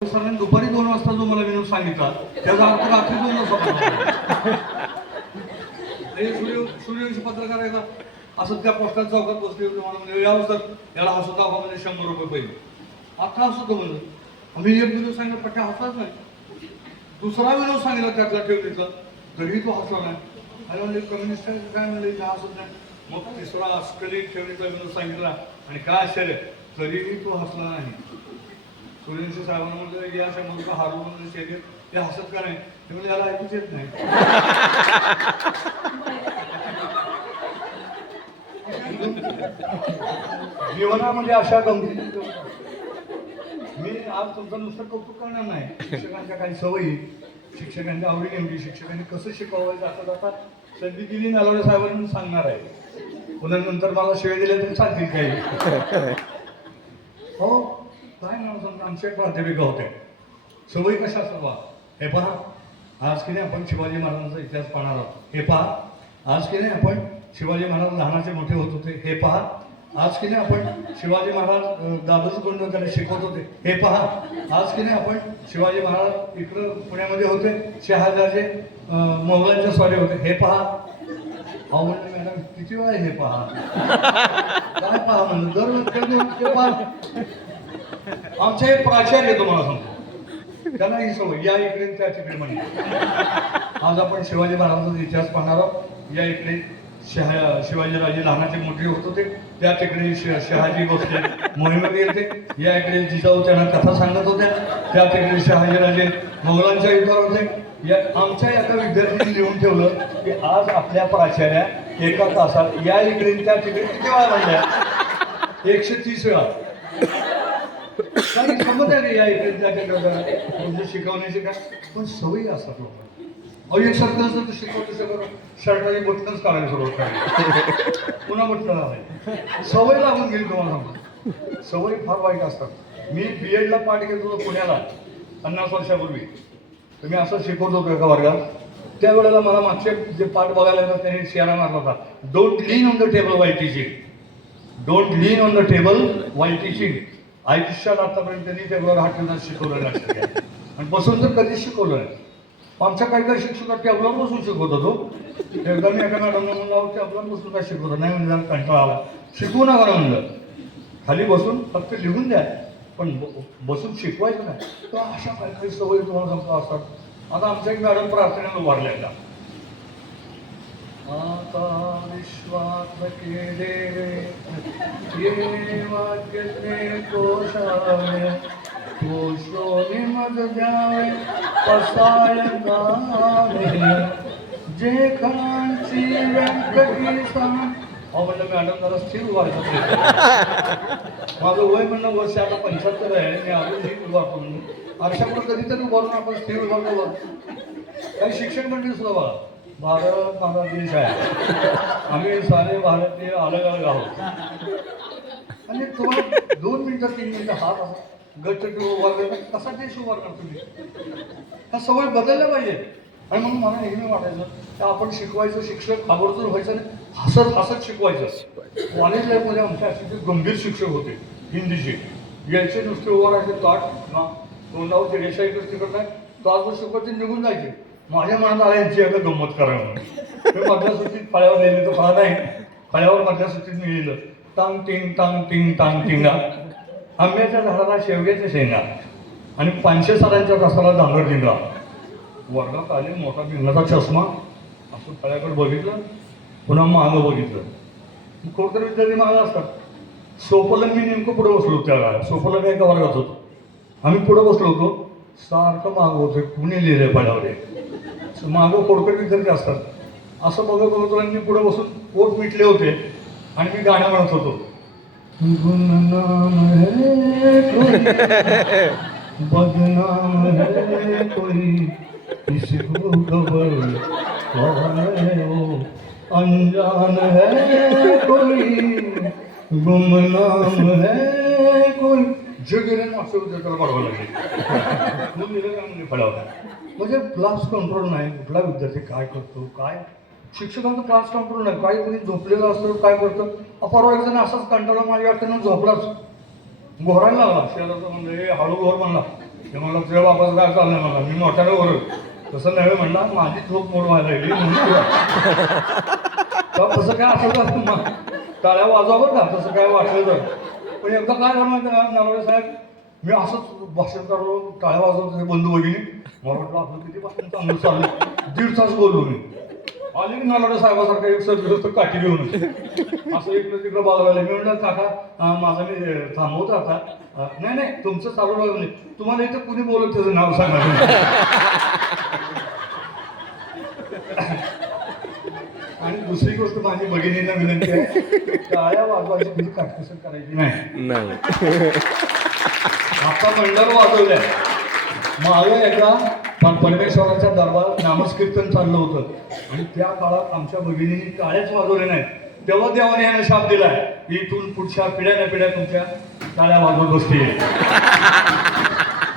सरांनी दुपारी 2 वाजता जो मला विनोद सांगितला त्याचा अर्थ रात्री 2 वाजता सूर्यवंशी पत्रकार आहे असं त्या पोस्टात चौकात बसले होते. मला म्हणजे या सर याला हसू दाखवा म्हणजे 100 रुपये पहिले. आता हसतो म्हणलं आम्ही एक विनोद सांगितलं पट्ट्या हसलाच नाही. दुसरा विनोद सांगितला त्यातला ठेवलीचा तरीही तो हसला नाही. आणि म्हणजे कम्युनिस्ट काय म्हणले का हसत नाही. मग तिसरा अस्कली ठेवणीचा विनोद सांगितला आणि काय आश्चर्य तरीही तो हसला नाही. सूर्यवंशी साहेबांना म्हणलं या 100 रुपये हारून म्हणजे शरीर ते हसत का नाही ते म्हणजे याला ऐकूच येत नाही. जीवनामध्ये अशा गमती मी आज तुमचं नुसतं कौतुक करणार नाही. शिक्षकांच्या काही सवयी शिक्षकांच्या आवडी निवडी शिक्षकांनी कसं शिकवावं जाता जाता संधी दिली नलवडे साहेबांनी सांगणार आहे. पुन्हा नंतर मला शिवाय दिल्या तरी चालतील काही. हो काय नाव समजा आमचे एक प्राध्यापिका होते. सवयी कशा सर्व हे पहा आज की नाही आपण शिवाजी महाराजांचा इतिहास पाहणार आहोत. हे पहा आज की नाही आपण शिवाजी महाराज लहानाचे मोठे होत होते. हे पहा आज की नाही आपण शिवाजी महाराज दादोजी कोंडदेव त्यांना शिकवत होते. हे पहा आज की नाही आपण शिवाजी महाराज इकडं पुण्यामध्ये होते. शहाजाचे मोगलांच्या स्वारी होते. हे पहा अहो म्हणलं मॅडम किती वेळा हे पहा काय पहा म्हणलं दर पहा. आमचे एक प्राचार्य तुम्हाला सांगतो त्यांना ही सवय या इकडे त्या तिकडे म्हणजे. आज आपण शिवाजी महाराजांचा इतिहास पाहणार आहोत. या इकडे शिवाजीराजे लहानाचे मोठे होत होते. त्या तिकडे शहाजी बसले मोहिमेत गेले. या इकडे जिजाऊ त्यांना कथा सांगत होत्या. त्या तिकडे शहाजीराजे मोगलांच्या युद्धावर होते. या आमच्या एका विद्यार्थ्यांनी लिहून ठेवलं की आज आपल्या प्राचार्या एका तासात या इकडे त्या तिकडे किती वेळा म्हणल्या 130 वेळा. काही समज आहे या इकडे म्हणजे शिकवण्याचे काय पण सवयी असतात लोक. अहो एक शब्द असं तर शिकवतो सगळं शर्टाची बटनच काढायला सुरुवात करायची पुन्हा बटन आहे. सवय लागून गेली तुम्हाला सांगतो. सवयी फार वाईट असतात. मी BEdला पाठ घेत होतो पुण्याला 50 वर्षापूर्वी. तर मी असं शिकवत होतो एका वर्गात. त्यावेळेला मला मागचे जे पाठ बघायला येतात त्याने शेरा मारला होता don't lean on the table Y teaching. Don't lean on the table Y teaching. आयुष्यात आतापर्यंत त्यांनी टेबलवर हात ठेवून शिकवलं नाही आणि बसून तर कधीच शिकवलं नाही. आमच्या काही काही शिक्षक टेबलवर बसून शिकवत होतो. एकदा मी एका मॅडमला म्हणलं टेबलवर बसून काय शिकवतो नाही म्हणजे जरा कंटाळा आला शिकवू नका ना म्हणलं. खाली बसून फक्त लिहून द्या पण बसून शिकवायचं नाही. तर अशा काही काही सवयी तुम्हाला सांगतो असतात. आता आमच्या एक मॅडम प्रार्थनेला उभारल्या एकदा आता विश्वास केले ये वाक्य कोशावे कोशोनी मज द्यावे पसायदावे जे खांची व्यंकटी सांग. अहो म्हणलं मॅडम जरा स्थिर उभारायचं. माझं वय म्हणणं वर्ष आता 75 आहे. मी अजून स्थिर उभारतो म्हणून आरशाकडे कधीतरी उभारून आपण स्थिर उभारतो. काही शिक्षण मंडळी सुद्धा बघा भारत माझा देश आहे. आम्ही सारे भारतीय अलग अलग आहोत. आणि तुम्हाला 2 मिनिटं 3 मिनिटं हात गच्च उभारला कसा देश उभारणार तुम्ही. ह्या सवय बदलल्या पाहिजे. आणि म्हणून मला नेहमी वाटायचं की आपण शिकवायचं शिक्षक आवर्जून व्हायचं नाही हसत हसत शिकवायचं. कॉलेज लाईफमध्ये आमच्या असे गंभीर शिक्षक होते हिंदीचे. यायचे नुसते उभा राहायचे ताट ना तोंडावर रेषा इकडे तिकडे नाही तासभर शिकवायचे निघून जायचे. माझ्या मनात आला यांची आता गंमत करा म्हणून मी मधल्या सुट्टीत फळ्यावर लिहिलं तर फळा नाही फळ्यावर मधल्या सुट्टीत मी लिहिलं टांग टिंग टांग टिंग टांग टिंगा. आंब्याच्या झाडाला शेवग्याच्या शेंगा आणि 500 सालांच्या रसाला डांगर टिंगा. वर्गात आले मोठा भिंगाचा चष्मा असं फळ्याकडे बघितलं पुन्हा मागं बघितलं. कोणतरी विद्यार्थी मागं असतात. सोपलं मी नेमकं पुढे बसलो होतो. त्याला सोपलं मी एका वर्गात होतो. आम्ही पुढे बसलो होतो. सारखं मागं होतं कुणी लिहिलंय फळ्यावर मागं खोडकर विद्यार्थी असतात. असं बघत बघतो आणि मी पुढे बसून पोट मिटले होते आणि मी गाणं म्हणत होतो गुमनाम है कोई बदनाम है कोई किसको खबर कौन है वो अनजान है कोई गुमनाम है कोई. जे गेले ना असं त्याला पाठवावं लागेल. मग गेलं का म्हणजे फळावं म्हणजे क्लास कंट्रोल नाही. कुठला विद्यार्थी काय करतो काय शिक्षकांचं क्लास कंट्रोल नाही. काही कोणी झोपलेलं असतं काय करतं. परवा एक जण असाच कंटाळा माझ्या वाटतं झोपलाच घोरायला लागला. शहराचा म्हणजे हळू घोर म्हणला ते म्हणलं तुझ्या बापाचं काय चाललंय मला, मी मोठ्याने ओरड. तसं नव्हे म्हणला, माझी झोप मोड व्हायला लागली तसं काय आठवत असतं मग टाळ्या वाजवावर का तसं काय वाटलं तर. पण एकदा काय झालं माहिती ना नारोडे साहेब, मी असंच भाषण करलो, टाळ्या वाजवत बंधू भगिनी, मला वाटलं आपलं किती भाषण चांगलं चाललं. 1.5 तास बोललो मी. आले की नारोडे साहेबासारखा एक सर काठी घेऊन असं इकडं तिकडं बघायला. मी म्हणलं काका माझा मी थांबवतो आता. नाही नाही तुमचं चालू राहिलं नाही, तुम्हाला इथं कुणी बोलत त्याचं नाव सांगा. आणि दुसरी गोष्ट माझी भगिनीला विनंती आहे, टाळ्या वाजवायची कधी काटकसर करायची नाही. आता मंडळ वाजवल्या. मागं एकदा परमेश्वराच्या दरबारात नामस्कीर्तन चाललं होतं आणि त्या काळात आमच्या भगिनींनी टाळ्याच वाजवल्या नाहीत. तेव्हा देवाने यानं शाप दिलाय, इथून पुढच्या पिढ्या ना पिढ्या तुमच्या टाळ्या वाजवत असतील.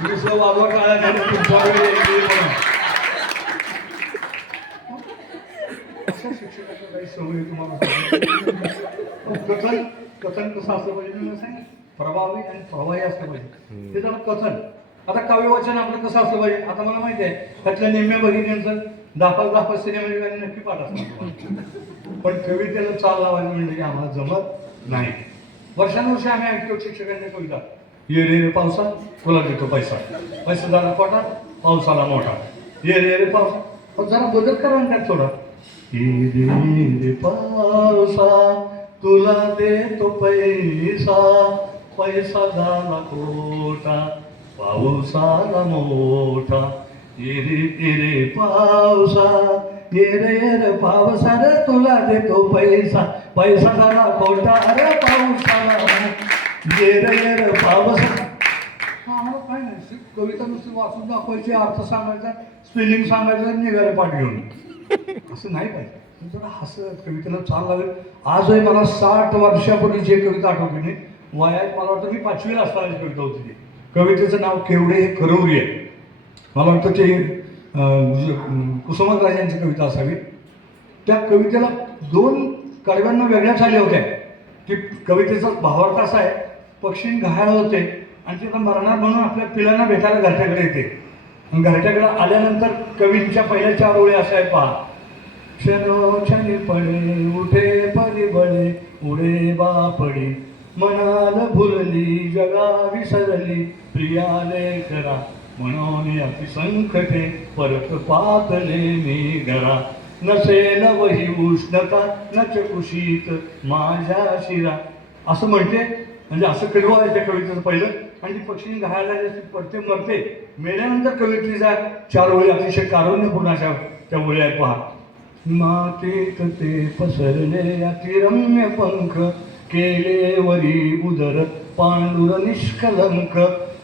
दुसरं वाजवा टाळ्या नाही तुमच्या शिक्षकाचं काही सवय तुम्हाला कथन कसं असलं पाहिजे मी सांग, प्रभावी आणि प्रवाही असलं पाहिजे. ते झालं कथन. आता काव्यवाचन आपलं कसं असलं पाहिजे. आता मला माहिती आहे त्यातल्या निम्म्या भगिनींचं 10 सिनेमा नक्की पाठ असणार, पण कवितेला चाल लावायचं म्हणजे की आम्हाला जमत नाही. वर्षानुवर्षे आम्ही ऐकतो शिक्षकांच्या कविता, ये रे रे पावसा तुला देतो पैसा, पैसा झाला पोटा पावसाला मोठा, ये रे पावसा. पण जरा बदल करा ना त्यात थोडा. ये रे पावसा तुला देतो पैसा, पैसा झाला पोटा पावसाला मोठा, ये रे पावसा, ये रे पावसा रे तुला देतो पैसा, पैसा झाला पोटा रे पावसाला, ये रे पावसा. आम्हाला काय नाही, कविता नुसती वाचून दाखवायची, अर्थ सांगायचा, स्पेलिंग सांगायचं, निघाले पाठ घेऊन. असं नाही पाहिजे. जरा हसत कवितेला चाल लागेल. आजही मला 60 वर्षापूर्वीची एक कविता आठवते नाही, वयात मला वाटतं मी 5वीला असताना कविता होती ती. कवितेचं नाव केवढे हे करवरी आहे. मला वाटतं ते कुसुमाग्रजांची कविता असावी. त्या कवितेला 2 कडव्यांना वेगळ्या झाल्या होत्या. की कवितेचा भावार्थ असा आहे, पक्षी घायाळ होते आणि ते मरणार म्हणून आपल्या पिलांना भेटायला घरट्याकडे येते. घरट्याकडे आल्यानंतर कवींच्या पहिल्या 4 ओळी अशा आहेत पहा. क्षणोक्षणी पडे उठे परिबळे उडे बापडे, मनाल भुलली जगा विसरली प्रियाले करा, म्हणून अति संकटे परत पातले मी घरा, नसेल वही उष्णता नच कुशीत माझ्या शिरा. असं म्हणते म्हणजे असं कडवं आहे त्या कवितेचं पहिलं. आणि ती पक्षी घायला पडते मरते. मेल्यानंतर कवितेच्या 4 ओळी अतिशय कारुण्यपूर्ण अशा त्या ओळी आहेत पहा. मातीत ते पसरले अतिरम्य पंख, केले वरी उदर पांडुर निष्कलंक,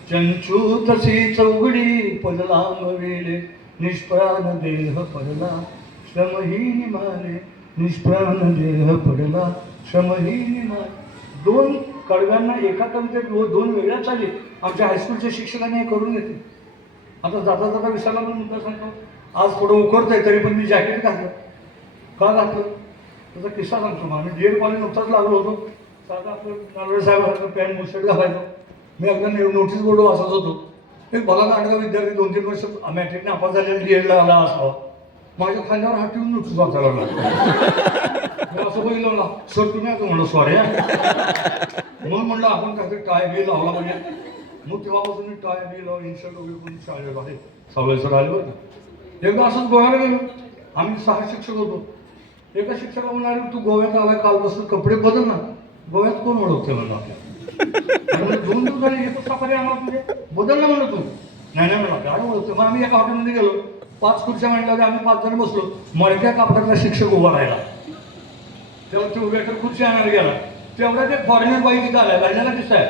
चंचू तशी चौघडी पदलाम वेले, निष्प्राण देह पडला श्रमहीन माने, निष्प्राण देह पडला श्रमहीन माने. 2 कडव्यांना एका कवितेत 2 वेगळ्या चाली. आमच्या हायस्कूलच्या शिक्षकांनी हे करून घेतले. आता जाता जाता विसरला पण मुद्दा सांगतो. आज थोडं उकरतंय तरी पण मी जॅकेट घातलं. का घातलं त्याचा किस्सा सांगतो. मी DED कॉलेज नुकताच लागलो होतो. साधा आपलं नारळे साहेबांचं पॅन्ट बुशर्ट घालायचो. मी एकदा नोटीस बोर्ड वाचत होतो. एक भला नाटका विद्यार्थी 2-3 वर्ष मॅट्रिकने नापास झालेला DEDला आला असावा. माझ्या खांद्यावर हात ठेवून नोटीस वाचायला लागला. असं बघितलं म्हणला, सर तुम्ही आता म्हणलं सॉरी म्हणून म्हणलं आपण काहीतरी टाय बी लावला पाहिजे. मग तेव्हापासून मी टाय बी लावून इन्शर्ट वगैरे करून शाळेत आहे. सावळे सर आले बरं. एकदा असंच गोव्याला गेलो. आम्ही 6 शिक्षक होतो. एका शिक्षका म्हणाले तू गोव्यात आला कालपासून कपडे बदल ना. गोव्यात कोण ओळखते म्हणलं आपल्याला. 2 दिवस झाले एकच सफारी आम्हाला तुझे बदल ना म्हणलं तू. नाही म्हणला काय ओळखतो. मग आम्ही एका हॉटेलमध्ये गेलो. 5 खुर्च्या म्हणल्यावर आम्ही 5 जण बसलो. मडक्या कापडातला शिक्षक उभा राहिला. तेव्हा ते वेटर खुर्ची आणायला गेला. तेवढ्या ते फॉरेनर बाई तिथं आल्या. राहिल्याला दिसत आहे.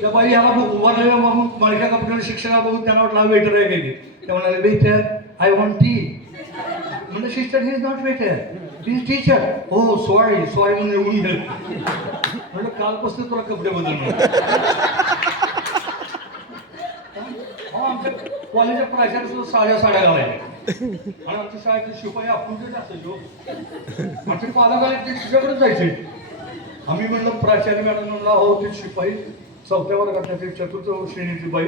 त्या बाई ह्याला उभा राहिला. मग मडक्या कापडाला शिक्षकाला बघून त्यांना वाटला वेटर आहे काही. त्या म्हणाले वेटर आय वॉन्ट टी. म्हणजे sister he is not waiter, he is teacher. हो सॉरी म्हणून येऊन गेलं. म्हणजे कालपासून तुला कपडे बदलणार. आमच्या कॉलेजच्या प्राचार्य सुद्धा साड्या घालायच्या. आणि आमच्या शाळेतले शिपाई आपण असायचो. आमचे पालक आले ते तिच्याकडेच जायचे. आम्ही म्हणलं प्राचार्य मॅडम म्हणला हो ते शिपाई 4थ्या वर्गातल्या ते 4th श्रेणीची बाई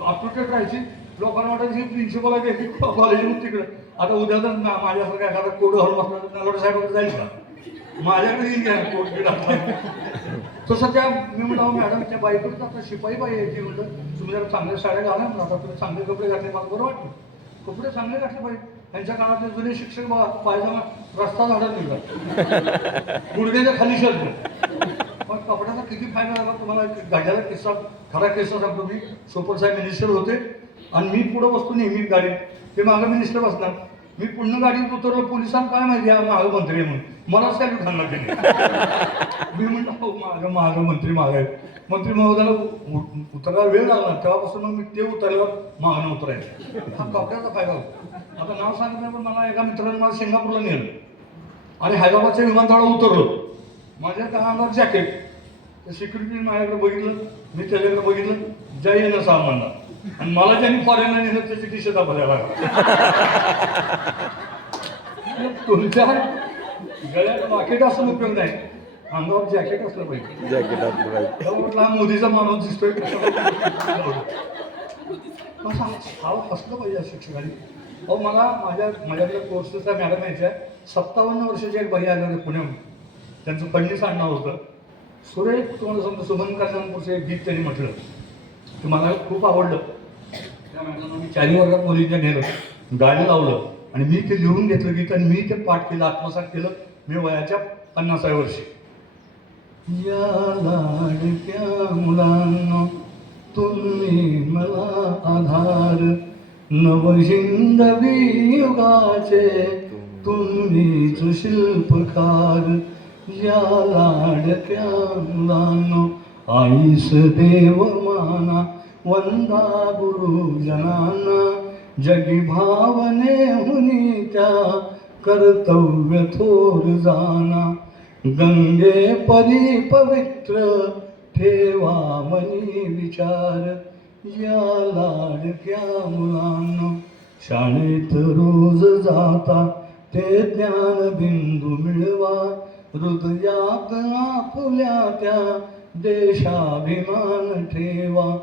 अपटूडेट राहायची. लोकांना वाटायची प्रिन्सिपल आहे की कॉलेजमध्ये तिकडे. आता उद्या जर माझ्यासारखं एखादा कोड हॉल बसला तर नलवडे साहेब जाईल का? माझ्याकडे येईल काय कोड तसं त्या मी म्हटलं मॅडम त्या बाईकडे आता शिपाई बाई यायची म्हटलं तुम्ही जरा चांगल्या साड्या घाला ना, आता तुम्ही चांगले कपडे घातले मला बरं वाटतं. कपडे चांगले घातले पाहिजे. त्यांच्या काळातले जुने शिक्षक पायजामा रस्ता झाडत निघाला गुडघ्याच्या खाली शर्ट. पण कपड्याचा किती फायदा झाला तुम्हाला गाड्याला किस्सा खरा किस्सा सांगतो मी. सोपर साहेब मिनिस्टर होते आणि मी पुढं बसतो नेहमी गाडीत, ते मागं मिनिस्टर बसणार. मी पुन्हा गाडीत उतरलो, पोलिसांना काय माहिती आहे मागं मंत्री आहे म्हणून, मला सॅल्यूट घालणार त्यांनी. मी म्हटलं हो मागं मंत्री मागं आहे. मंत्री महोदयाला उतरायला वेळ लागला, तेव्हापासून मग मी ते उतरल्यावर मागणं उतरायचं. हा कपड्याचा फायदा होतो. आता नाव सांगितलं पण मला एका मित्राने मला सिंगापूरला नेलं आणि हैदराबादच्या विमानतळावर उतरलो. माझ्या का अंगावर जॅकेट, तर सिक्युरिटीने माझ्याकडे बघितलं, मी त्याच्याकडे बघितलं, जय न सामानला. आणि मला ज्यांनी फॉरेनला नेलं त्याची टी शर्ट दाखवायला तुमच्या गळ्यात वाकेट असं उपयोग नाही, अंगावर जॅकेट असलं पाहिजे. जॅकेट असलं पाहिजे. म्हटलं मोदीचा माणूस दिसतोय असलं पाहिजे शिक्षकांनी. अहो मला माझ्याकडे कोर्सेसच्या मॅडम यायच्या 57 वर्षाचे एक बाई आले होते पुण्याहून. त्यांचं फडणीस आणणार होतं. सुरेख तुम्हाला समजा सुमन कल्याणपूरचं एक गीत त्यांनी म्हटलं ते मला खूप आवडलं. त्या मॅडमना मी 4 वर्गात मुलींच्या नेलं, गाणं लावलं आणि मी ते लिहून घेतलं गीत आणि मी ते पाठ केलं, आत्मसात केलं मी वयाच्या 50व्या वर्षी. या लाडक्या मुलांनो तुम्ही मला आधार, नवहिंदवी युगाचे तुम्हीच शिल्पकार. या लाडक्या मुलांनो आईस देव माना, वंदा गुरुजनांना. जगी भावने हुनी त्या कर्तव्य थोर जाना. गंगे परी पवित्र ठेवा मनी विचार. या लाडक्या मुलांनो शाळेत रोज जाता ते ज्ञान बिंदू मिळवा. हृदयात आपुल्या त्या देशाभिमान ठेवा.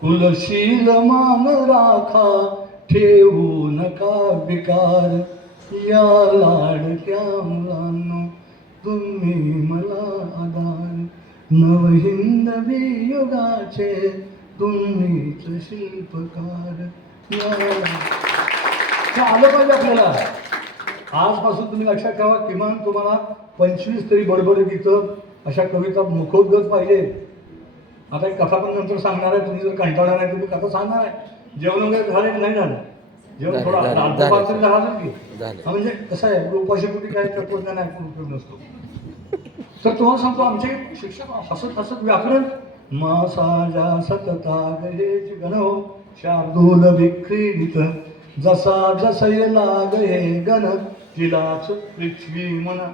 कुलशील मान राखा ठेवू नका विकार. या लाडक्या मुलांनो तुम्ही मला आधार, नवहिंदवी युगाचे तुम्हीच शिल्पकार. आलं पाहिजे आपल्याला. आजपासून तुम्ही लक्षात ठेवा, किमान तुम्हाला 25 तरी बडबड इथं अशा कविता मुखोद्गत पाहिजे. आता एक कथा पण नंतर सांगणार आहे, तुम्ही जर कंटाळणार आहे तुम्ही कथा सांगणार आहे. जेवण वगैरे झाले की नाही झालं? जेवण थोडा अल्पपात तरी झालं की. म्हणजे कसं आहे उपाशीपोटी काय तत्वज्ञान ऐकून उपयोग नसतो. तर तुम्हाला सांगतो आमचे शिक्षक हसत हसत व्याकरण मासाजा सतता गहे गण शार्दूल विक्रीडित जसा जसय लाग हे गण तिलाच पृथ्वी म्हणा.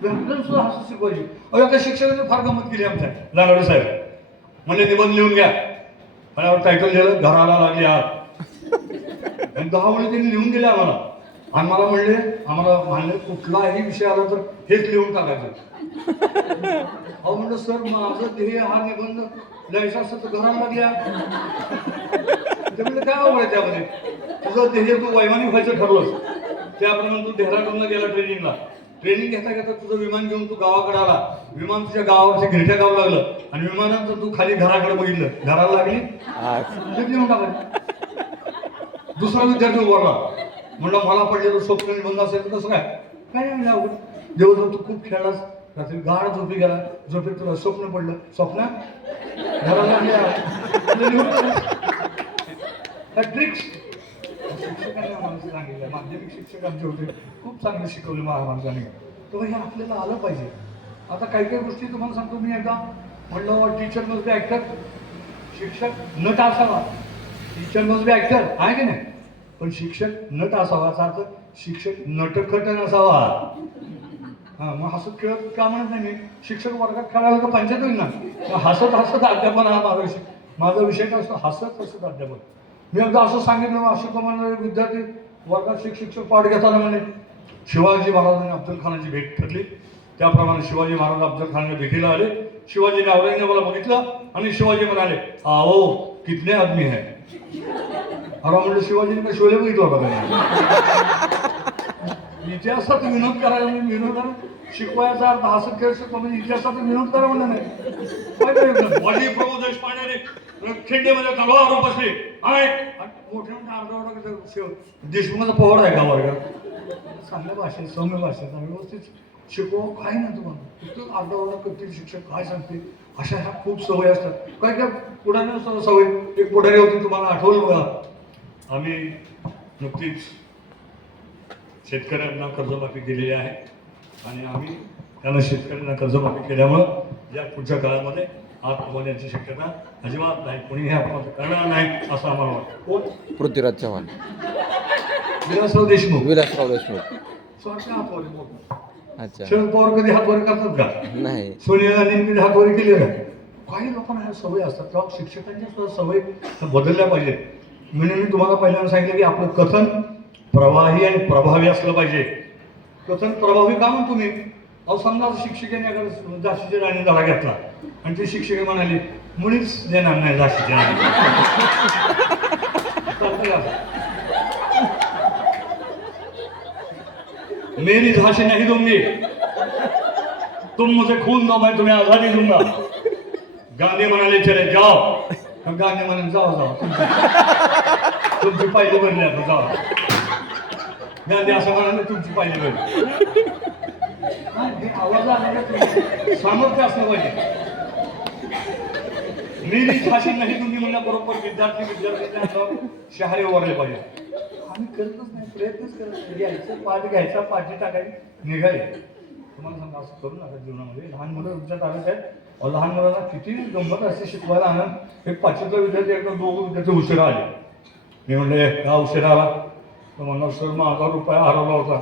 व्याकरण सुद्धा हसत शिकवायची. अहो एका शिक्षकाने फार गमत केली आमच्या लालवडे साहेब. म्हणजे निबंध लिहून घ्या, मला टायटल दिलं घराला लागले आत. आणि 10 वेळी त्यांनी लिहून दिले आम्हाला. आणि मला म्हणले आम्हाला म्हणले कुठलाही विषय आला तर हेच लिहून टाकायचं. अहो म्हणलं सर माझं ध्येय हा निबंध लिहायचा असतं तर घराला लागल्या. ते म्हणलं काय आवड आहे त्यामध्ये? तुझं ध्येय तू वैमानिक व्हायचं ठरवलंस, त्याप्रमाणे तू डेहराडूनला गेला ट्रेनिंगला. ट्रेनिंग घेता घेता तुझं विमान घेऊन तू गावाकडे आला. विमान तुझ्या गावावरच्या गिरट्या गाव लागलं आणि विमानानंतर तू खाली घराकडे बघितलं, घराला लागली लिहून टाकायचं. दुसरा विद्यार्थी उभारला, म्हणलं मला पडलेलं स्वप्न निबंध असेल तर कसं काय? काय नाही अवघड. दिवसभर तू खूप खेळलास, रात्री गाढ झोपी गेला, झोपेत तुला स्वप्न पडलं, स्वप्न घराला ट्रिक्स शिक्षकांनी आम्हाला सांगितलं. माध्यमिक शिक्षक आमचे होते, खूप चांगले शिकवले महाराजांनी. तर हे आपल्याला आलं पाहिजे. आता काही काही गोष्टी तुम्हाला सांगतो मी. एकदा म्हणलं टीचर मस्ट बी ॲक्टर, शिक्षक नट असावा. टीचर मस्ट बी ॲक्टर आहे की नाही, पण शिक्षक नट असावा. असा अर्थ शिक्षक नटखट नसावा. हां मग हसत खेळत का म्हणत नाही मी. शिक्षक वर्गात खेळायला तर पंचायत होईल ना. हसत हसत अध्यापन हा माझा विषय काय असतो, हसत हसत अध्यापन. मी एकदा असं सांगितलं, अशोक कुमार विद्यार्थी वर्गात शिक्षक पाठ घेताना म्हणे शिवाजी महाराजांनी अफजल खानाची भेट ठरली. त्याप्रमाणे शिवाजी महाराज अफजल खानाच्या भेटीला आले. शिवाजीने औरंगजेबाला बघितलं आणि शिवाजी म्हणाले, अहो कितने आदमी है? अरे म्हणलं शिवाजीने काय शोले बघितला होता का? इतिहासात विनोद करायला म्हणजे विनोद शिकवायचा अर्थ हसत खेळ शिकवा म्हणजे इतिहासात विनोद करा म्हणलं नाही. वाजी प्रभू देशपांडेने खिंडीमध्ये तलवार बसली आहे मोठ्या मोठ्या देशमुखाचा पवार आहे का वर्गात? चांगल्या भाषेत सौम्य भाषेत व्यवस्थित शिकवा काय नाही तुम्हाला फक्त आरडाओरडा करतील शिक्षक काय सांगते अशा ह्या खूप सवय असतात. काय काय पुढाऱ्या सवय एक पुढारी होती तुम्हाला आठवलं बघा. आम्ही नुकतीच शेतकऱ्यांना कर्जमाफी केलेली आहे आणि आम्ही त्यांना शेतकऱ्यांना कर्जमाफी केल्यामुळं या पुढच्या काळामध्ये आत्महत्याची शक्यता अजिबात नाही. कोणीही आत्महत्या करणार नाही असं आम्हाला वाटतं. कोण? पृथ्वीराज चव्हाण. विलासराव देशमुख. विलासराव देशमुख. स्वतः हातवारी बोलतो. अच्छा. शरद पवार कधी हातवारी करतात का? नाही. सोनिया गांधींनी कधी हातवारी केली का? काही लोकांना ह्या सवय असतात तेव्हा शिक्षकांच्या सुद्धा सवय बदलल्या पाहिजेत. म्हणून मी तुम्हाला पहिल्यांदा सांगितलं की आपलं कथन प्रवाही आणि प्रभावी असलं पाहिजे. कथन प्रभावी का म्हणतो मी? अहो समजा शिक्षकाने अगर झाशीच्या राणी धडा घेतला आणि ती शिक्षक म्हणाली मुळीच देणार नाही झाशीच्या राणी. मेरी झांसी नहीं दूंगी तुम मुझे खून दो मैं तुम्हें आजादी दूंगा. गांधी म्हणाले चले जाओ. गांधी म्हणाले जाओ जाओ तुमची पाहिजे भरली आता जाओ. गांधी असं म्हणाले तुमची पाहिजे भरली. आवाज आला सामर्थ्य असलं पाहिजे. मेरी झांसी नाही दूंगी म्हणल्याबरोबर विद्यार्थी शहारे उभारले पाहिजे. आम्ही करतच नाही प्रयत्नच करत नाही. घ्यायचं पाठ घ्यायचा पाठी टाकायची निघाले. तुम्हाला सांगा असं करू नका जीवनामध्ये. लहान मुलं तुमच्या ताब्यात आहेत. लहान मुलांना किती गंमत असते शिकवायला. आनंद एक पाचवीतला विद्यार्थी एकदा दोघं विद्यार्थी उशिरा आले. मी म्हणले का उशिरा आला? तर म्हणलं सर माझा रुपया हरवला होता.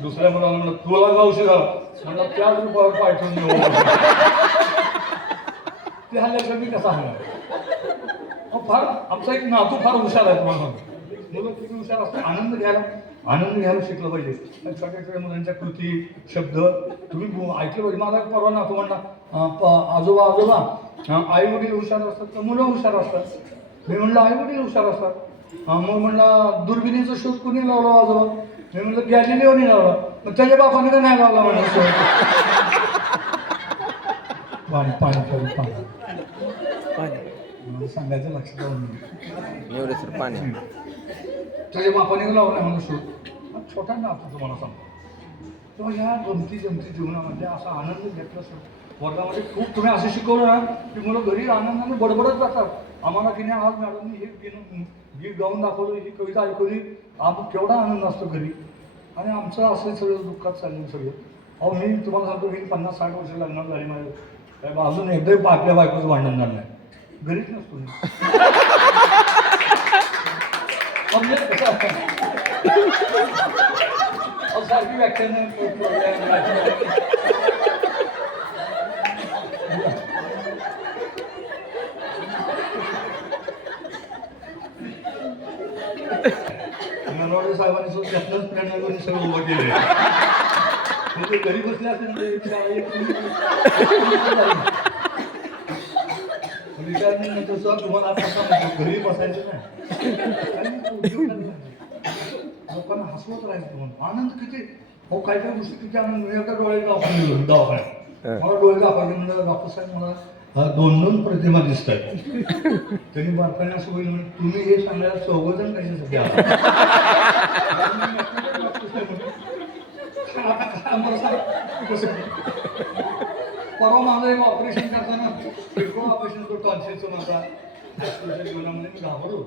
दुसऱ्या मुलाला म्हणलं तुला का उशिरा आला? म्हणलं त्याच रुपयावर पाठवून देऊ. ते हल्ल्याचं मी कसा हल्ला? फार आमचा एक नातू फार हुशार आहे. तुम्हाला मुलं किती हुशार असतात. आनंद घ्यायला शिकलं पाहिजे. छोट्या छोट्या मुलांच्या कृती शब्द तुम्ही ऐकलं पाहिजे. मला परवा नातू म्हणला आजोबा आई वडील हुशार असतात तर मुलं हुशार असतात. मी म्हणलं आई वडील हुशार असतात. मग म्हणलं दुर्बिणीचा शोध कोणी लावला आजोबा? मी म्हणलं गॅलिलिओनी लावला. मग त्याच्या बापाने का नाही लावला म्हणलं पाणी पाणी पाणी सांगायचं लक्षात राहून एवढे सर पाणी त्याच्या बापाने लावला म्हणून शोध. छोटा नातू तुम्हाला सांगतो. तेव्हा ह्या गमती जीवनामध्ये असा आनंद घेतला सर. वर्गामध्ये खूप तुम्ही असं शिकवलं ना की मुलं घरी आनंदाने बडबडत जातात. आम्हाला की नाही आज मॅडमनी हे गीत गाऊन दाखवलं ही कविता ऐकवली केवढा आनंद असतो घरी. आणि आमचं असं सगळं दुःखात चाललं सगळं. अहो मी तुम्हाला सांगतो मी 50-60 वर्ष लग्नात झाली माझं काय अजून एकदाही आपल्या बायकोचं भांडण झालं नाही. घरीच नसतो मी. सारखी व्याख्यान मनोहर साहेबांनी त्यातलंच प्रेरणा करून सगळं उभं केलं. म्हणजे घरी बसले असेल विचारल्यानंतर सुद्धा तुम्हाला आता घरी बसायचं नाही. लोकांना हसवत राहायचं तुम्हाला. आनंद किती हो काय काय गोष्टी किती आनंद. एकदा डोळे दवाखान्यात मला डोळे दाखवायचे म्हणजे डॉक्टर साहेब मला 2-2 प्रतिमा दिसत आहेत. त्यांनी बारकाने असं होईल म्हणजे तुम्ही हे सांगायला 14 जण कशासाठी आहात? परवा माझं एक ऑपरेशन करताना ऑपरेशन करतो टॉन्सिलचं माझा जीवनामध्ये मी घाबरलो.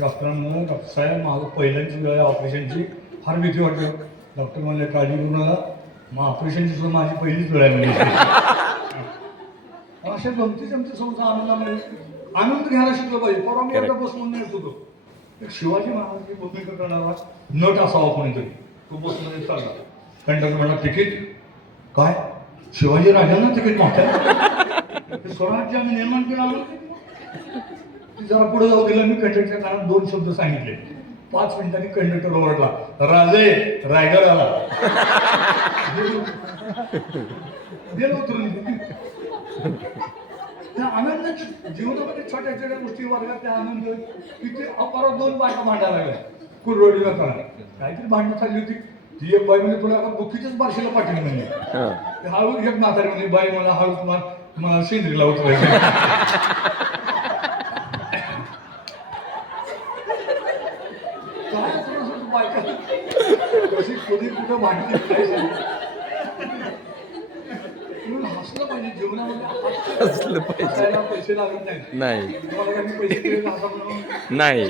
डॉक्टरांना डॉक्टर साहेब माझं पहिल्यांची वेळ ऑपरेशनची फार भीती वाटते. डॉक्टर म्हणले काळजी करू नका मग ऑपरेशनची सुद्धा माझी पहिलीच वेळ आहे म्हणजे. अशा गमती समजा आनंदामध्ये आनंद घ्यायला शिकलं पाहिजे. परवा मी एकदा बसमध्ये येत होतो. एक शिवाजी महाराजांची भूमिका करणारा नट असावा कोणीतरी. तो बसमध्ये चालला. कंडक्टर म्हणा तिकीट काय शिवाजी राजांना तिकीट मागतात. स्वराज्य आम्ही निर्माण केलं आम्ही जरा पुढे जाऊ दिलं. मी कंडक्टरच्या कानात 2 शब्द सांगितले. 5 मिनिटांनी कंडक्टर ओरडला राजे रायगड आला. गेलो उतरून. त्या आनंद जीवनामध्ये छोट्या छोट्या गोष्टी वर्गात त्या आनंद तिथे परत 2 बायका भांडायला लागल्या कुरडोडी करा काहीतरी भांडणं चालली होती. ती एक बाई म्हणजे तुला बुकीच्याच बारशीला पाठवली म्हणजे हां. हळू एक म्हातारी म्हणजे बाई मला हळूच मला सेंद्रीला उतरायचं. काय थोडंसं बायका कशी कधी कुठं भांडली काय सांगू. म्हणून हसलं पाहिजे जीवनामध्ये. हसलं पाहिजे. हसायला पैसे लागत नाहीत. नाही तुम्हाला काही पैसे दिले हसा म्हणून नाही.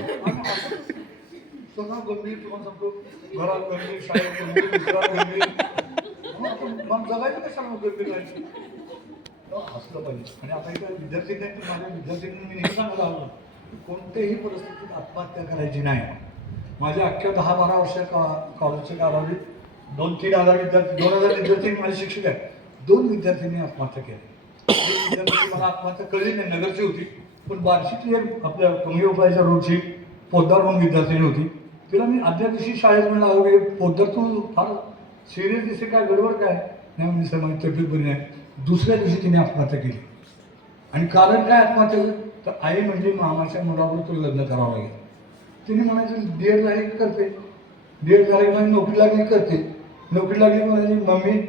सगळं गंभीर तुम्हाला सांगतो घरात गंभीर शाळेत गंभीर मित्रात गंभीर मग जगायचं कशाला गंभीर राहायचं. हसलं पाहिजे. आणि आता एका विद्यार्थ्यांनी माझ्या विद्यार्थ्यांनी मी नेहमी सांगत आलो कोणत्याही परिस्थितीत आत्महत्या करायची नाही. माझ्या अख्ख्या 10-12 वर्ष कॉलेजच्या कालावधीत 2-3 हजार विद्यार्थी 2000 विद्यार्थी माझे शिक्षक आहेत. 2 विद्यार्थ्यांनी आत्महत्या केली. एक विद्यार्थी मला आत्महत्या कळली नाही नगरची होती पण बार्शीतली एक आपल्या कमी उपायाच्या रोडची पोद्दार म्हणून विद्यार्थिनी होती. तिला मी आदल्या दिवशी शाळेत म्हणलं अहो पोद्दार तू फार सिरियस दिसते काय गडबड काय नाही म्हणजे सर माझी तब्येत बरी नाही. दुसऱ्या दिवशी तिने आत्महत्या केली. आणि कारण काय आत्महत्याचं तर आई म्हणजे मामाच्या मुलाबरोबर तुला लग्न करावं लागेल. तिने म्हणायचं D.Ed झाली की करते D.Ed झाली की नोकरी लागली करते नोकरी लागली की म्हणायची मम्मी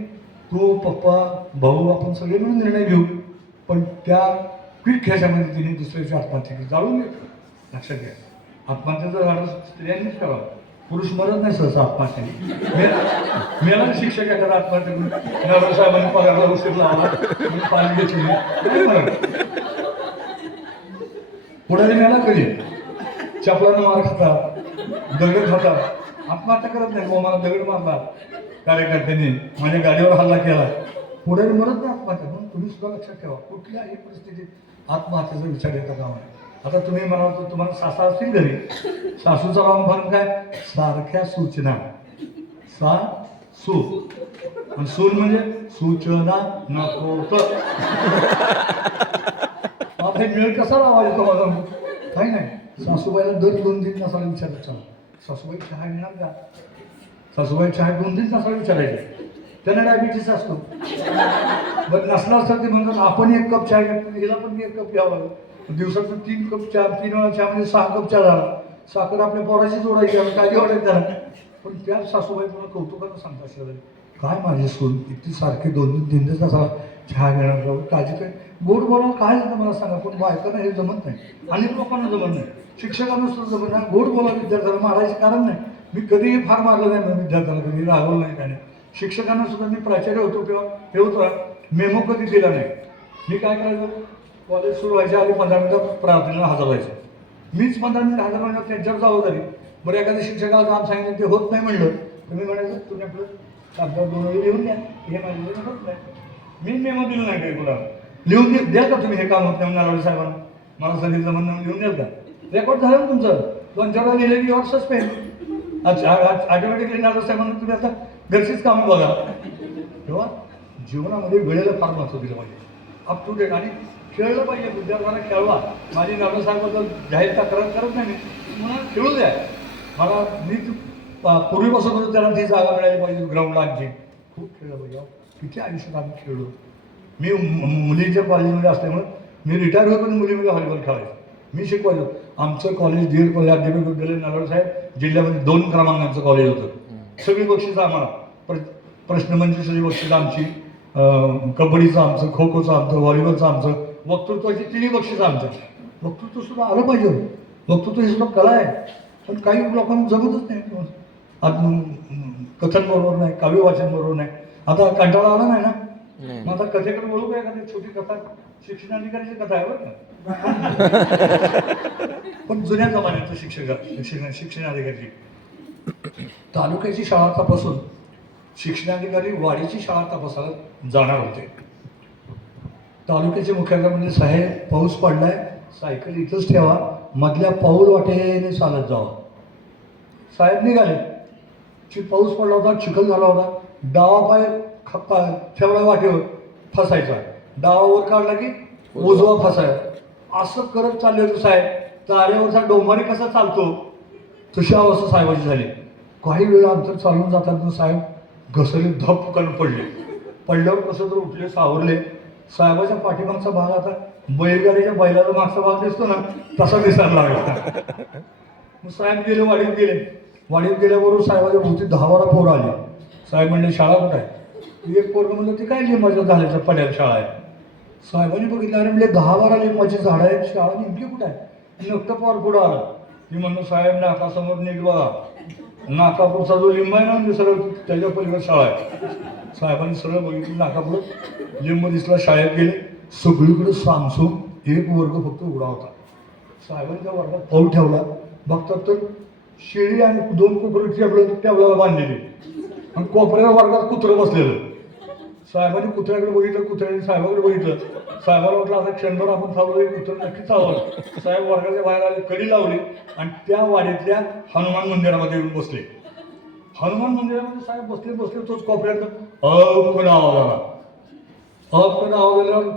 तू पप्पा भाऊ आपण सगळे मिळून निर्णय घेऊ. पण त्या क्विक ह्याच्यामध्ये तिने दुसऱ्या दिवशी आत्महत्या केली. जाळून घेतलं. लक्षात घ्या आत्महत्येचं झाडं स्त्रियांनीच करावं. पुरुष मरत नाही सहसा आत्महत्याने. मेला शिक्षक एखादा आत्महत्या करून नवरा साहेबांनी पगारला उशीर लावला मी पाणी घेतली नाही मरत. पुढे मेला कधी चपलानं मार खातात दगड खातात आत्महत्या करत नाही. मला दगड मारला कार्यकर्त्यांनी माझ्या गाडीवर हल्ला केला पुढे मरत नाही आत्महत्या. म्हणून तुम्ही सुद्धा लक्षात ठेवा कुठल्याही परिस्थितीत आत्महत्येचा विचार येता कामा नये. आता तुम्ही मला वाटतं तुम्हाला सासू असतील घरी सासूचा नामकरण काय सारख्या सूचना सू आणि सून म्हणजे सूचना नको तर आता हे मेळ कसा लावायचा तुम्हाला काही नाही. सासूबाईला दर 2 तासाला विचारत चला सासूबाई चहा घेणार का सासूबाई चहा 2 तासाला विचारायचे. त्यांना डायबिटीस असतो बरं नसला असतं ते म्हणतात आपण 1 कप चहा घेतो हिला पण 1 कप घ्यावा दिवसातून 3 कप चहा 3 वेळा चहा म्हणजे 6 कप चहा झाला. साखर आपल्या पोराची जोडायची आणि काळजी वाटायची त्याला. पण त्या सासूबाई मला कौतुकानं सांगता असलं काय माझी सून इतकी सारखी 2-3 तासाला चहा घेणार काळजी काय गोड बोलायला काय जातं मला सांगा. पण बायकांना हे जमत नाही अनेक लोकांना जमत नाही शिक्षकांना सुद्धा जमत नाही. गोड बोला विद्यार्थ्याला मारायचं कारण नाही. मी कधीही फार मारलं नाही विद्यार्थ्याला कधी रागवलं नाही काय नाही. शिक्षकांना सुद्धा मी प्राचार्य होतो तेव्हा हे होतं मेमो कधी दिला नाही. मी काय करायचं कॉलेज सुरू व्हायच्या आधी 15 मिनिटं प्रार्थनेला हजर व्हायचं. मीच 15 मिनिटं हजर म्हणलं त्यांच्यावर जबाबदारी. बरं एखाद्या शिक्षकाला काम सांगितलं ते होत नाही म्हणलं तुम्ही म्हणायचं तुम्ही आपलं कागदावर 2 वेळी लिहून द्या हे माझ्या होत नाही. मी मेमो दिलं नाही काही कुणाला लिहून द्या का तुम्ही हे काम होत नाही नालावडे साहेबांना मला सांगितलं म्हणून लिहून द्याल का रेकॉर्ड झालं ना तुमचं 2-4 वेळा लिहिलं की युअर सस्पेंड. अच्छा ऑटोमॅटिकली नालावडे साहेबांना तुम्ही आता घरचीच कामं बघा. तेव्हा जीवनामध्ये वेळेला फार महत्त्व दिलं पाहिजे अप टू डेट आणि खेळलं पाहिजे. विद्यार्थ्यांना खेळवा. माझी नालावडे साहेबाबद्दल जाहीर तक्रार करत नाही मी मला खेळू द्या. मला मी पूर्वीपासून होतो त्याला ती जागा मिळाली पाहिजे ग्राउंडला आणखी खूप खेळलं पाहिजे. किती आयुष्यात आम्ही खेळलो. मी मुलींच्या कॉलेजमध्ये असल्यामुळे मी रिटायर होतो आणि मुलीमध्ये व्हॉलीबॉल खेळायचो. मी शिकवायचो. आमचं कॉलेज D.Ed कॉलेज अध्यापक विद्यालय नालावडे साहेब जिल्ह्यामध्ये 2 क्रमांकाचं कॉलेज होतं. सगळी बक्षीसं आम्हाला प्रश्नमंजुषाची बक्षीसं आमची कबड्डीचं आमचं खो खोचं आमचं व्हॉलीबॉलचं आमचं वक्तृत्वाची 3 बक्षीसं आमचं. वक्तृत्व सुद्धा आलं पाहिजे. वक्तृत्व ही सुद्धा कला आहे पण काही लोकांना जमतच नाही. कथन बरोबर नाही काव्य वाचन बरोबर नाही. आता कंटाळा आला नाही ना मग आता कथेकडे बोलू का एखादी छोटी कथा शिक्षणाधिकारीची कथा आहे बरं का पण जुन्या जमान्याचं शिक्षणाधिकारी तालुक्याची शाळा तपासून शिक्षणाधिकारी वाडीची शाळा तपासायला जाणार होते. तालुक्याचे मुख्याधिकारी म्हणजे साहेब पाऊस पडलाय सायकल इथंच ठेवा मधल्या पाऊल वाटेने चालत जावा. साहेब निघाले पाऊस पडला होता चिखल झाला होता. डावा पाय ठेवला वाटेवर फसायचा डावावर काढला की उजवा फसायचा असं करत चालले होते साहेब. ताऱ्यावरचा डोंबारी कसा चालतो तशी अवस्था साहेबाची झाली. काही वेळा अंतर चालून जातात साहेब घसरले धपकन पडले. पडल्यावर कसं तर उठले सावरले. साहेबाच्या पाठीमागचा भाग आता बैलगाडीच्या बैलाचा मागचा भाग दिसतो ना तसा दिसायला लागला. मग साहेब गेले वाडीत गेले. वाडीत गेल्याबरोबर साहेबाच्या भोवती 10-12 पोरं आली. साहेब म्हणले शाळा कुठं आहे? एक पोरगं म्हणलं ती काय लिंबाच्या झाल्याच्या पड्यात शाळा आहे. साहेबांनी बघितलं आणि म्हणजे 10-12 लिंबाची झाडं आहेत, शाळा नेमकी कुठं आहे? नकटं पार पुढं आलं. मी म्हणलं साहेब नाकासमोर नीट बघा, नाकापूरचा जो लिंब आहे ना सरळ त्याच्या पलीकडे शाळा आहे. साहेबांनी सरळ बघितलं नाकापुढं लिंब दिसला. शाळेत गेले. सगळीकडे सामसूम, एक वर्ग फक्त उघडा होता. साहेबांनी त्या वर्गात पाऊल ठेवला. बघतात तर शेळी आणि 2 कोपरे टेबलाला बांधलेली आणि कोपऱ्याला वर्गात कुत्रं बसलेलं. साहेबांनी कुत्र्याकडे बघितलं, कुत्र्याने साहेबाकडे बघितलं. साहेबाला वाटलं आता क्षणभर आपण चालवलं, कुत्रं नक्की चालवलं. साहेब वर्गाच्या बाहेर आले, कडी लावली आणि त्या वाडीतल्या हनुमान मंदिरामध्ये येऊन बसले. हनुमान मंदिरामध्ये साहेब बसले तोच कोपऱ्यात पण आवाज आला. पण आवाज आल्यावर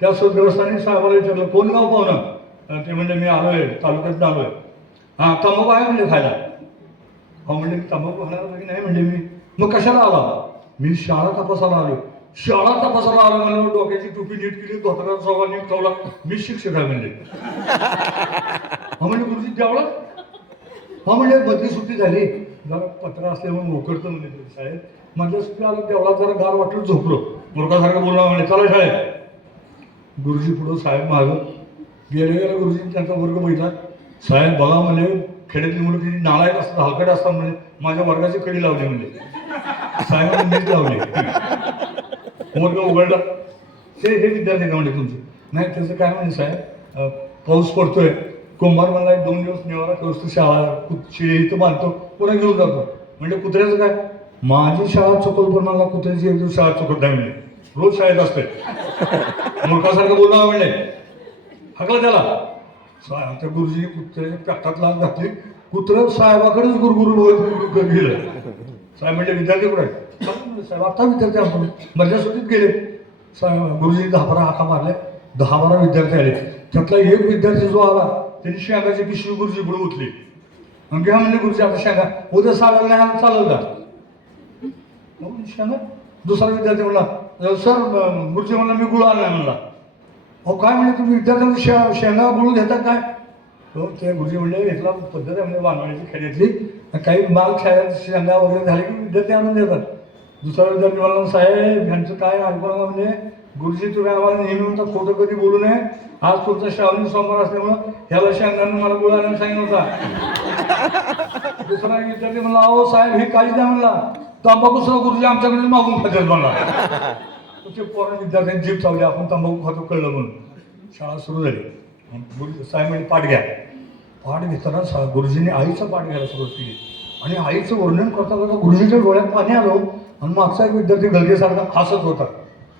त्या सदग्रस्तांनी साहेबाला विचारलं कोण गाव पाहुणं? ते म्हणजे मी आलोय, तालुक्यात आलोय. हां तंबाखू आहे म्हणजे खायला? हो म्हणजे मी तंबाखू खाणार नाही म्हणजे मी. मग कशाला आला? मी शाळा तपासायला आलो. शाळा तपासायला आलो म्हणजे डोक्याची टोपी नीट केली, धोतराचा सव्वा नीट ठेवला, मी शिक्षक आहे म्हणजे. हा म्हणजे गुरुजी जेवढं हा म्हणजे बदली सुट्टी झाली, जरा पत्र असल्यामुळे मोकळतं म्हणजे साहेब. मधल्या सुट्टी आलं तेवढा जरा गार वाटलं, झोपलो. मूर्खासारखं बोलणं म्हणजे चला शाळेत. गुरुजी पुढं साहेब मागं गेले गुरुजी त्यांचा वर्ग बघितला. साहेब बघा म्हणजे खेड्यातली मुलं किती नालायक असतात, हलकट असतात म्हणजे माझ्या वर्गाची कडी लावली म्हणजे. साहेबांनी मीच लावली. वर्ग उघडला. ते हे विद्यार्थी का म्हणजे तुमचे? नाही त्याचं काय म्हणजे साहेब पाऊस पडतोय, कुंभार म्हणला 2 दिवस निवारा करतो, शाळा शिळे इथं बांधतो, पुन्हा घेऊन जातो. म्हणजे कुत्र्याचं काय? माझी शाळा चुकल पण मला कुत्र्याची एक दिवस शाळा चुकत नाही म्हणजे, रोज शाळेत असते. मूर्खासारखं बोलणं म्हणले. हकला त्याला. त्या गुरुजीने कुत्र्याच्या पेटात लाग घातली. कुत्रं साहेबाकडेच गुरगुरू गेलं. साहेब म्हणजे विद्यार्थी कुठे आहे? साहेब आता विद्यार्थी आपण मधल्या सुट्टीत गेले. साहेब गुरुजी 10-12 हाका मारले. 10-12 विद्यार्थी आले. त्यातला एक विद्यार्थी जो आला त्यांनी शेंगाची पिशवी गुरुजी पुढे उठली आणि घ्या म्हणले गुरुजी आता शेंगा, उद्या चालेल नाही चालेल का? शेंगा. दुसरा विद्यार्थी म्हणला सर गुरुजी म्हणला मी गुळ आणला म्हणला. अहो काय म्हणजे तुम्ही विद्यार्थ्यांना शेंगा गुळ घेता काय? तो ते गुरुजी म्हणले इथला पद्धत आहे म्हणजे बांधवाडीची खेड्यातली, काही माल शाळेत शेंगा वगैरे झाले की विद्यार्थी आणून देतात. दुसरा विद्यार्थी म्हणला साहेब ह्यांचं काय ऐकून म्हणजे गुरुजी तुम्ही आम्हाला नेहमी म्हणता खोटं कधी बोलू नये, आज तुमचा श्रावणी सोमवार असल्यामुळं ह्याला शेंगांना मला गुळ आणायला सांगितलं होता. दुसरा विद्यार्थी म्हणला अहो साहेब हे काहीच नाही म्हणला, तंबाखू सुद्धा गुरुजी आमच्याकडे मागून खातात म्हणला. ते पोरांनी विद्यार्थ्यांनी जीभ चावली, आपण तंबाखू खातो कळलं म्हणून. शाळा सुरू झाली. गुरुजी साहेब म्हणजे पाठ घ्या. पाठ घेताना गुरुजींनी आईचा पाठ घ्यायला सुरुवात केली आणि आईचं वर्णन करता करता गुरुजीच्या डोळ्यात पाणी आलं आणि मागचा एक विद्यार्थी गलगेसारखा हसत होता.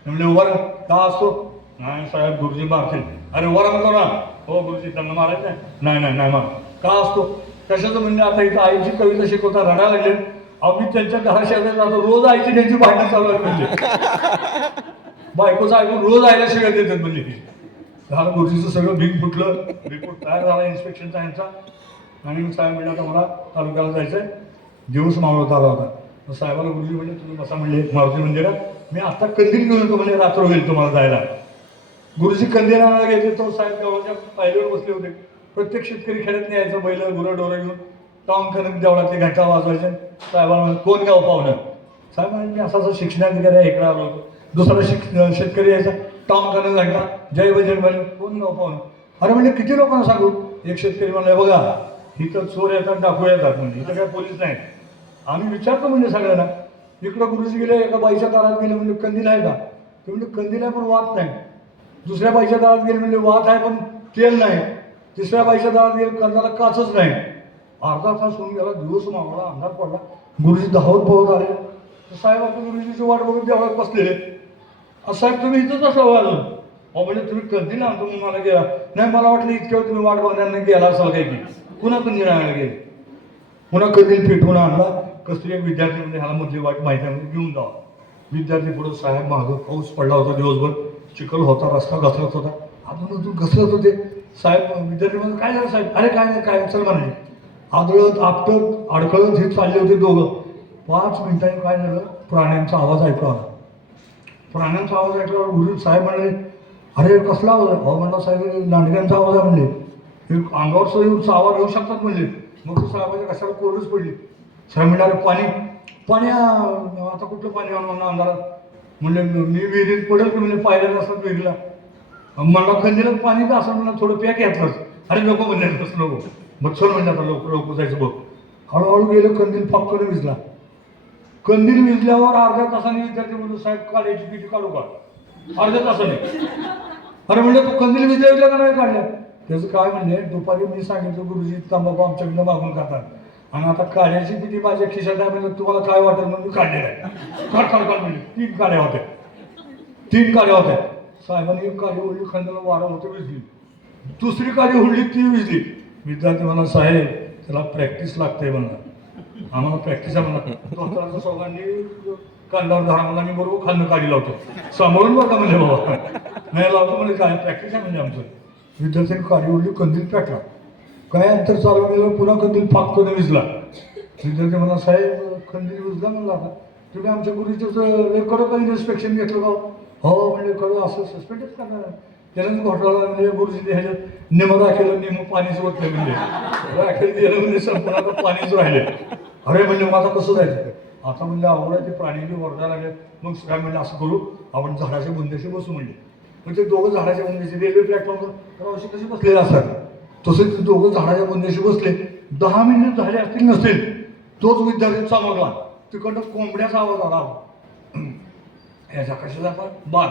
म्हणजे उभा का असतो? नाही साहेब गुरुजी मारतील. अरे उभा म्हणतो ना. हो गुरुजी त्यांना मारायचं नाही. नाही नाही मार. का असतो? कशाचं म्हणजे आता इथं आईची कविता शिकवता रडायला लागले. आम्ही त्यांच्या घराशेजारी जातो, रोज आईची त्यांची भांडणं चालू आहे म्हणजे. बायकोचं ऐकून रोज आईला शिव्या देतात म्हणजे. झालं गुरुजीचं सगळं भीक फुटलं, रिपोर्ट तयार झाला इन्स्पेक्शनचा यांचा. आणि साहेब म्हणजे आता मला तालुक्याला जायचं आहे, दिवस मावळत आला होता. साहेबाला गुरुजी म्हणजे तुम्ही बसा म्हणले मारुती मंदिरात, मी आता कंदील घेऊन येतो म्हणजे रात्र होईल तुम्हाला जायला. गुरुजी कंदील आणायला गेले. तो साहेब देवळाच्या पायरीवर बसले होते. प्रत्येक शेतकरी खेड्यात न्यायचं बैल गुरंढोरं घेऊन टाऊन करत देवळातले घंटा वाजवायचे. साहेबाला म्हणून कोण गाव पाहुणं? साहेब म्हणजे मी असा शिक्षणाधिकारी आहे, इकडे आलो होतो. दुसरा शेतकरी यायचा टाऊन करत घंटा जय बजरंगबली, कोण गाव पाहुणं? अरे म्हणजे किती लोकांना सांगू? एक शेतकरी म्हणला बघा इथं चोर येतात, डाकू येतात म्हणजे, इथं काय पोलीस नाही. आम्ही विचारतो म्हणजे सगळ्यांना. इकडं गुरुजी गेले, एका बाईच्या दारात गेले म्हणजे कंदील आहे का? ते म्हणजे कंदील आहे पण वात नाही. दुसऱ्या बाईच्या दारात गेले म्हणजे वात आहे पण तेल नाही. तिसऱ्या बाईच्या दारात गेले कंदाला काचच नाही. अर्धा तास होऊन गेला, दिवस मावळा, अंधार पडला. गुरुजी धावत पळत आले. साहेब आपण गुरुजीची वाट बघून देवळात बसलेले. साहेब तुम्ही इथंच असला अजून? अहो म्हणजे तुम्ही कंदील आणतो म्हणून मला गेला नाही, मला वाटलं इतक्या तुम्ही वाट बघण्याने गेला असाल काय की. पुन्हा कंदील आणायला गेले. पुन्हा कंदील पेटवून आणला. कसली एक विद्यार्थी म्हणजे ह्याला मधली वाट माहिती आहे घेऊन जावा. विद्यार्थी पुढं साहेब मागं, पाऊस पडला होता दिवसभर, चिखल होता, रस्ता घसरत होता, अजून घसरत होते. साहेब विद्यार्थी म्हणजे काय झालं साहेब? अरे काय नाही काय चल म्हणाले. आदळत आपटत अडखळत हे चालले होते दोघं. 5 मिनिटांनी काय झालं, प्राण्यांचा आवाज ऐकू आला. प्राण्यांचा आवाज ऐकल्यावर गुरु साहेब म्हणाले अरे कसला आवाज आहे? अहो म्हणला साहेब लांडग्यांचा आवाज आहे म्हणले. हे अंगावर सोयीचा आवाज येऊ शकतात म्हणले. मग तो साहेबाच्या कशाला कोरडच पडली. साहेब म्हणले अरे पाणी पाणी आता कुठलं पाणी आणून म्हणलं अंधारात. म्हणले मी विहिरीत पडेल की म्हणजे पाहिलं नसतात विहिरीला. म्हणला खंदीलाच पाणी का असं म्हणलं थोडं पॅक घेतलंच. अरे नको म्हणले तसं नको. मग चल म्हणले आता लवकर लवकर जायचं बघ. हळूहळू गेलं कंदील फापकडे विजला. कंदील विजल्यावर अर्ध्या तासाने विद्यार्थी म्हणून साहेब काढायची किती काढू का अर्ध्या तासाने. अरे म्हणजे तो कंदील विजल्या का नाही काढल्या. त्याचं काय म्हणले दुपारी मी सांगितलं गुरुजी तंबाखू आमच्याकडनं मागून खातात आणि आता काढ्याची किती माझ्या खिशात आहे म्हणजे तुम्हाला काय वाटेल म्हणून मी काढलेलं आहे. काढ काढ काढ म्हणजे 3 काड्या होत्या. 3 काड्या होत्या. साहेबांनी एक काडी उडली खंडाला वारा होतं विजली. दुसरी काडी उडली ती विजली. विद्यार्थी म्हणा साहेब त्याला प्रॅक्टिस लागते म्हणा. आम्हाला प्रॅक्टिस आहे म्हणा. डॉक्टरांच्या सोगांनी कांदावर धरा म्हणा मी बरोबर खाल्लं काढी लावतो. समोरून बघा म्हणजे बाबा नाही लावतो म्हणजे काय प्रॅक्टिस आहे म्हणजे आमचं. विद्यार्थ्यांनी काडी उडली कंदील पेटला. काय अंतर चालू गेलं पुन्हा कंदील फाकून विजला. विद्यार्थी म्हणा साहेब कंदील विजला म्हणला आता तुम्ही आमच्या गुरुजीचं कडं काही इन्स्पेक्शन घेतलं का. हो म्हणजे कडं असं सस्पेंडच करणार. त्यानंच घोटाळा म्हणजे गुरुजीने ह्याच्यात निम राखेलं निम पाणीच ओतलं म्हणजे राखेल दिलं म्हणजे संपूर्ण आता पाणीच राहिले. अरे म्हणजे मग आता कसं जायचं आता म्हणजे आवडा ते प्राणी ओरडा लागले. मग काय म्हणलं असं करू आपण झाडाच्या बुंद्याशी बसू म्हणले. मग ते दोघं झाडाच्या बुंद्याशी रेल्वे प्लॅटफॉर्मवर अशी कशी बसलेले असतात तसेच ते दोघं झाडाच्या बुंद्याशी बसले. 10 मिनिट झाले असतील नसतील तोच विद्यार्थी चमकला. तिकडनं कोंबड्याचा आवाज आला. याचा कशाचा आपण बाग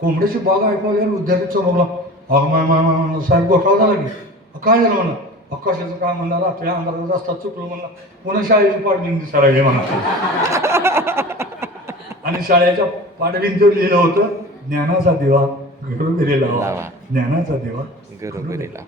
कोंबड्याची बाग ऐकवल्यावर विद्यार्थी चमकला. साहेब घोटाळा झाला की काय झालं म्हणा. कशाचं काय म्हणणार रात्री अंधारात रस्ता चुकलो म्हणला. पुन्हा शाळेची पाठभिंती सरायली म्हणा. आणि शाळेच्या पाठभिंतीवर लिहिलं होतं ज्ञानाचा दिवा घरोघरी लावा. ज्ञानाचा दिवा घरोघरी लावा.